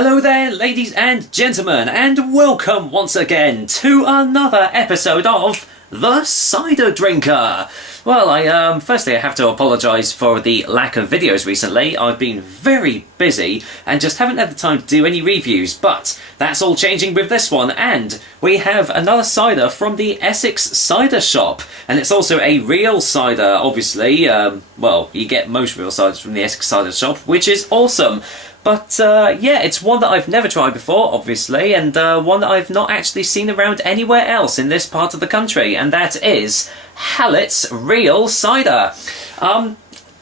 Hello there, ladies and gentlemen, and welcome once again to another episode of The Cider Drinker. Well, firstly I have to apologise for the lack of videos recently. I've been very busy and just haven't had the time to do any reviews, but that's all changing with this one, and we have another cider from the Essex Cider Shop, and it's also a real cider, obviously. Well, you get most real ciders from the Essex Cider Shop, which is awesome. But yeah, it's one that I've never tried before, obviously, and one that I've not actually seen around anywhere else in this part of the country, and that is Hallets Real Cider.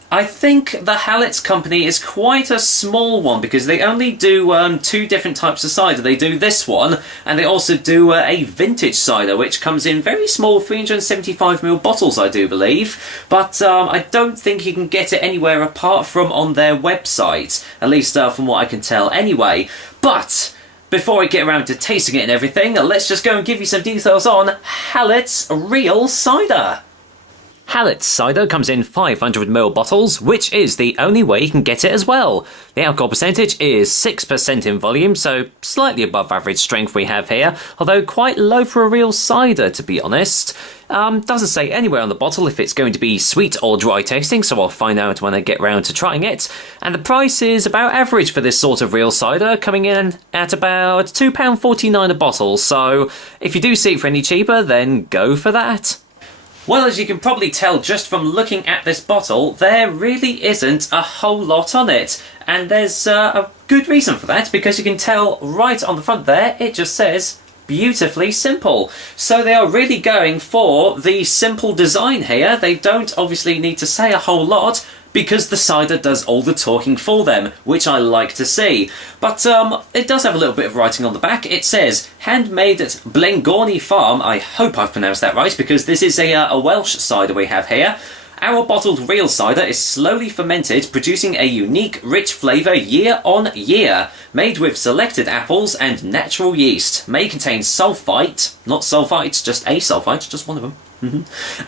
I think the Hallets company is quite a small one because they only do two different types of cider. They do this one, and they also do a vintage cider, which comes in very small 375ml bottles, I do believe. But I don't think you can get it anywhere apart from on their website, at least from what I can tell anyway. But before I get around to tasting it and everything, let's just go and give you some details on Hallets Real Cider. Hallets cider comes in 500ml bottles, which is the only way you can get it as well. The alcohol percentage is 6% in volume, so slightly above average strength we have here, although quite low for a real cider, to be honest. Doesn't say anywhere on the bottle if it's going to be sweet or dry tasting, so I'll find out when I get round to trying it. And the price is about average for this sort of real cider, coming in at about £2.49 a bottle, so if you do see it for any cheaper, then go for that. Well, as you can probably tell just from looking at this bottle, there really isn't a whole lot on it. And there's a good reason for that, because you can tell right on the front there, it just says beautifully simple. So they are really going for the simple design here. They don't obviously need to say a whole lot, because the cider does all the talking for them, which I like to see. But it does have a little bit of writing on the back. It says, handmade at Blengorny Farm. I hope I've pronounced that right, because this is a Welsh cider we have here. Our bottled real cider is slowly fermented, producing a unique, rich flavour year on year. Made with selected apples and natural yeast. May contain sulphite, not sulphites, just a sulphite, just one of them.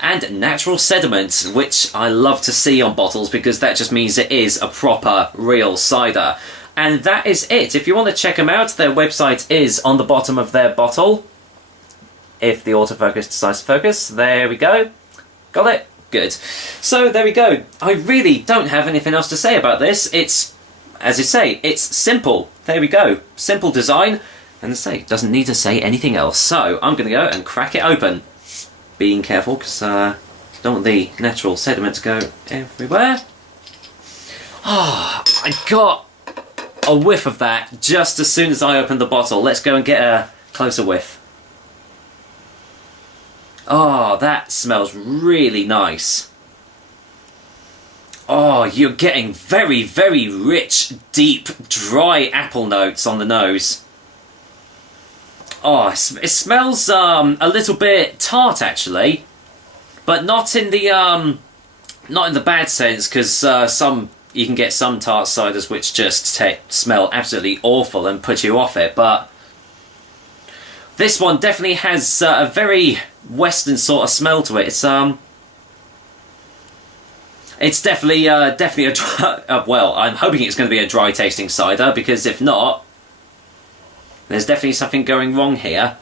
And natural sediment, which I love to see on bottles because that just means it is a proper real cider. And that is it. If you want to check them out, their website is on the bottom of their bottle. If the autofocus decides to focus, there we go. Got it? Good. So there we go. I really don't have anything else to say about this. It's, as you say, it's simple. There we go. Simple design. And as I say, doesn't need to say anything else. So I'm going to go and crack it open. Being careful, because I don't want the natural sediment to go everywhere. Ah, I got a whiff of that just as soon as I opened the bottle. Let's go and get a closer whiff. Oh, that smells really nice. Oh, you're getting very, very rich, deep, dry apple notes on the nose. Oh, it smells a little bit tart actually, but not in the bad sense, because you can get some tart ciders which just smell absolutely awful and put you off it. But this one definitely has a very Western sort of smell to it. It's definitely a dry. Well, I'm hoping it's going to be a dry tasting cider, because if not, there's definitely something going wrong here.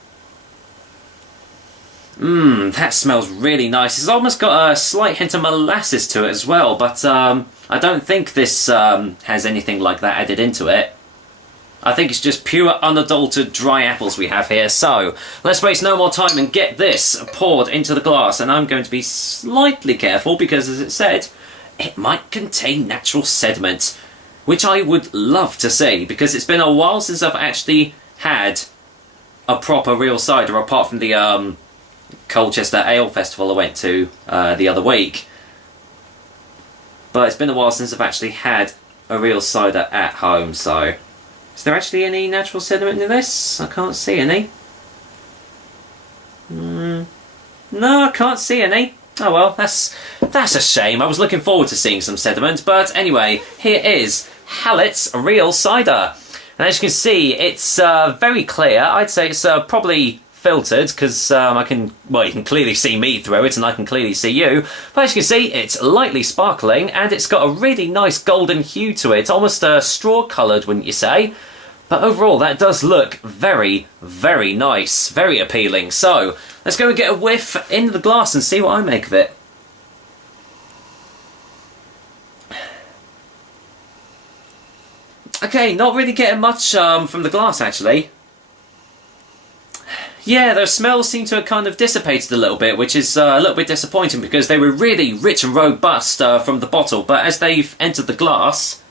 That smells really nice. It's almost got a slight hint of molasses to it as well, but I don't think this has anything like that added into it. I think it's just pure unadulterated dry apples we have here. So let's waste no more time and get this poured into the glass. And I'm going to be slightly careful because, as it said, it might contain natural sediment, which I would love to see, because it's been a while since I've actually had a proper real cider, apart from the Colchester Ale Festival I went to the other week. But it's been a while since I've actually had a real cider at home, so... Is there actually any natural sediment in this? I can't see any. No, I can't see any. Oh well, that's a shame. I was looking forward to seeing some sediment, but anyway, here is Hallets Real Cider. And as you can see, it's very clear. I'd say it's probably filtered, because you can clearly see me through it, and I can clearly see you. But as you can see, it's lightly sparkling, and it's got a really nice golden hue to it, almost straw-coloured, wouldn't you say? But overall, that does look very, very nice, very appealing. So, let's go and get a whiff into the glass and see what I make of it. Okay, not really getting much from the glass, actually. Yeah, those smells seem to have kind of dissipated a little bit, which is a little bit disappointing because they were really rich and robust from the bottle, but as they've entered the glass,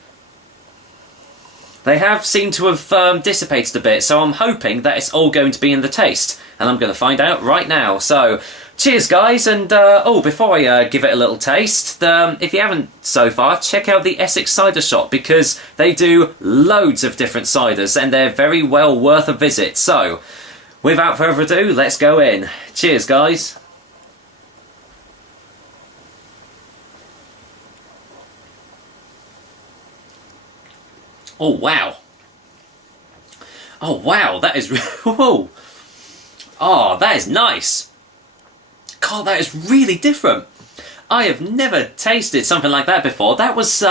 they have seemed to have dissipated a bit, so I'm hoping that it's all going to be in the taste, and I'm going to find out right now. So, cheers guys, and oh, before I give it a little taste, if you haven't so far, check out the Essex Cider Shop, because they do loads of different ciders, and they're very well worth a visit. So, without further ado, let's go in. Cheers guys. Oh wow. Oh wow, that is whoa. Oh, that is nice. God, that is really different. I have never tasted something like that before. That was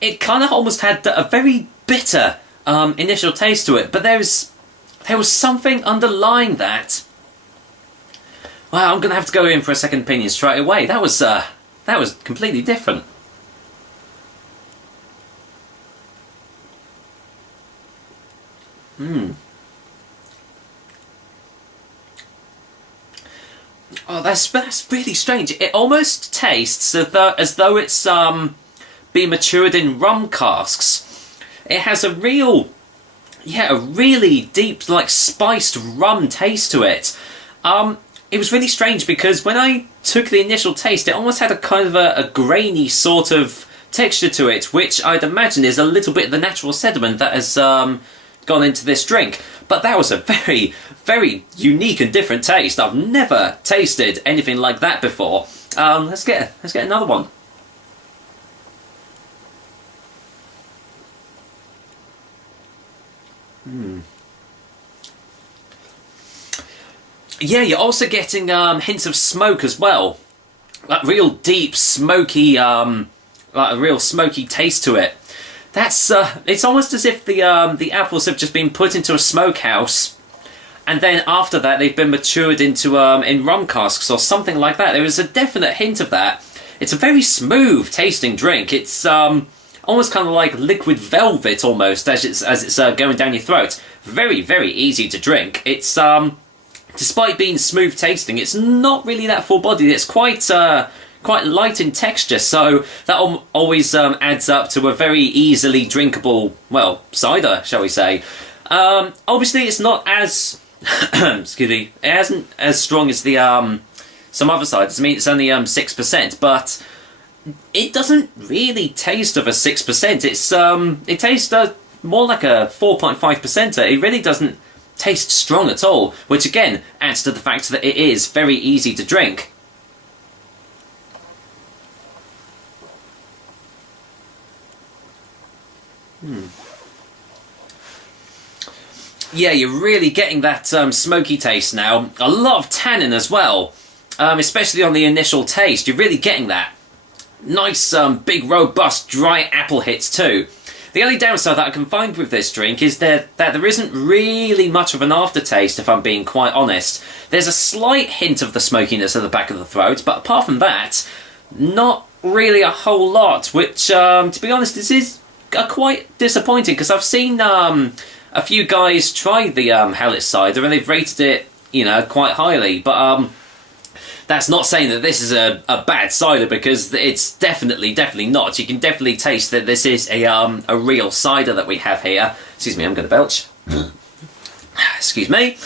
it kind of almost had a very bitter initial taste to it, but there was something underlying that. Wow, I'm gonna have to go in for a second opinion straight away. That was completely different. Oh, that's really strange. It almost tastes as though it's been matured in rum casks. It has a really deep, like, spiced rum taste to it. It was really strange because when I took the initial taste, it almost had a kind of a grainy sort of texture to it, which I'd imagine is a little bit of the natural sediment that has gone into this drink. But that was a very, very unique and different taste. I've never tasted anything like that before. Let's get another one. Yeah, you're also getting hints of smoke as well. Like real deep, smoky, like a real smoky taste to it. That's it's almost as if the apples have just been put into a smokehouse, and then after that they've been matured into in rum casks or something like that. There is a definite hint of that. It's a very smooth tasting drink. It's almost kind of like liquid velvet almost as it's going down your throat. Very, very easy to drink. It's despite being smooth tasting, it's not really that full bodied. It's quite light in texture, so that always adds up to a very easily drinkable, well, cider, shall we say. Obviously, it's not as excuse me, it isn't as strong as the some other ciders. I mean, it's only 6%, but it doesn't really taste of a 6%. It tastes more like a 4.5%. It really doesn't taste strong at all, which again adds to the fact that it is very easy to drink. Yeah, you're really getting that smoky taste now. A lot of tannin as well, especially on the initial taste. You're really getting that. Nice, big, robust, dry apple hits too. The only downside that I can find with this drink is that there isn't really much of an aftertaste, if I'm being quite honest. There's a slight hint of the smokiness at the back of the throat, but apart from that, not really a whole lot, which, to be honest, this is quite disappointing, because I've seen a few guys try the Hallets cider, and they've rated it, you know, quite highly, but that's not saying that this is a bad cider, because it's definitely not. You can definitely taste that this is a real cider that we have here. Excuse me, I'm going to belch. Excuse me.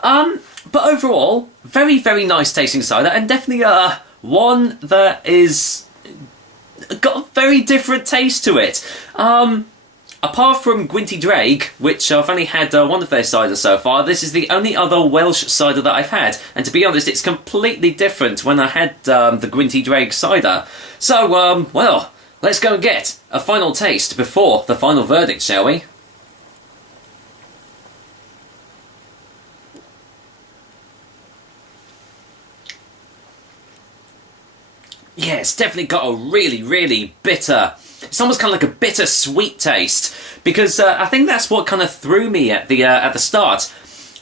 But overall, very, very nice tasting cider, and definitely one that is got a very different taste to it. Apart from Gwynty Drake, which I've only had one of their ciders so far, this is the only other Welsh cider that I've had. And to be honest, it's completely different when I had the Gwynty Drake cider. So, well, let's go and get a final taste before the final verdict, shall we? Yeah, it's definitely got a really, really bitter, It's almost kind of like a bittersweet taste, because I think that's what kind of threw me at the start.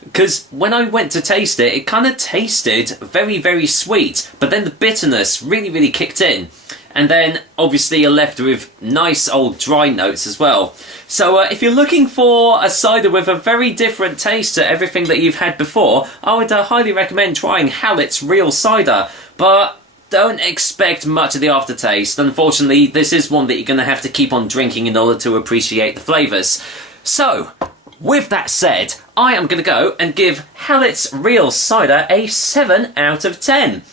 Because when I went to taste it, it kind of tasted very, very sweet, but then the bitterness really, really kicked in. And then, obviously, you're left with nice old dry notes as well. So if you're looking for a cider with a very different taste to everything that you've had before, I would highly recommend trying Hallets Real Cider. But don't expect much of the aftertaste. Unfortunately, this is one that you're going to have to keep on drinking in order to appreciate the flavours. So, with that said, I am going to go and give Hallets Real Cider a 7 out of 10.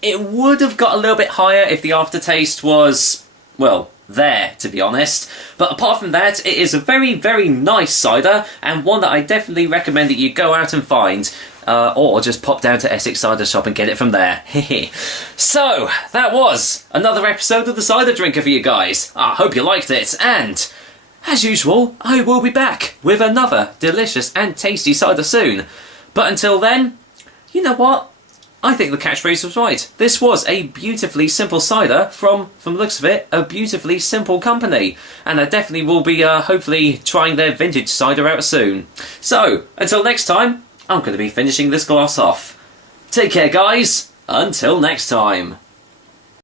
It would have got a little bit higher if the aftertaste was, well, there, to be honest. But apart from that, it is a very, very nice cider, and one that I definitely recommend that you go out and find, or just pop down to Essex Cider Shop and get it from there. So, that was another episode of The Cider Drinker for you guys. I hope you liked it, and as usual, I will be back with another delicious and tasty cider soon. But until then, you know what? I think the catchphrase was right. This was a beautifully simple cider from the looks of it, a beautifully simple company. And I definitely will be, hopefully, trying their vintage cider out soon. So, until next time, I'm going to be finishing this glass off. Take care, guys. Until next time.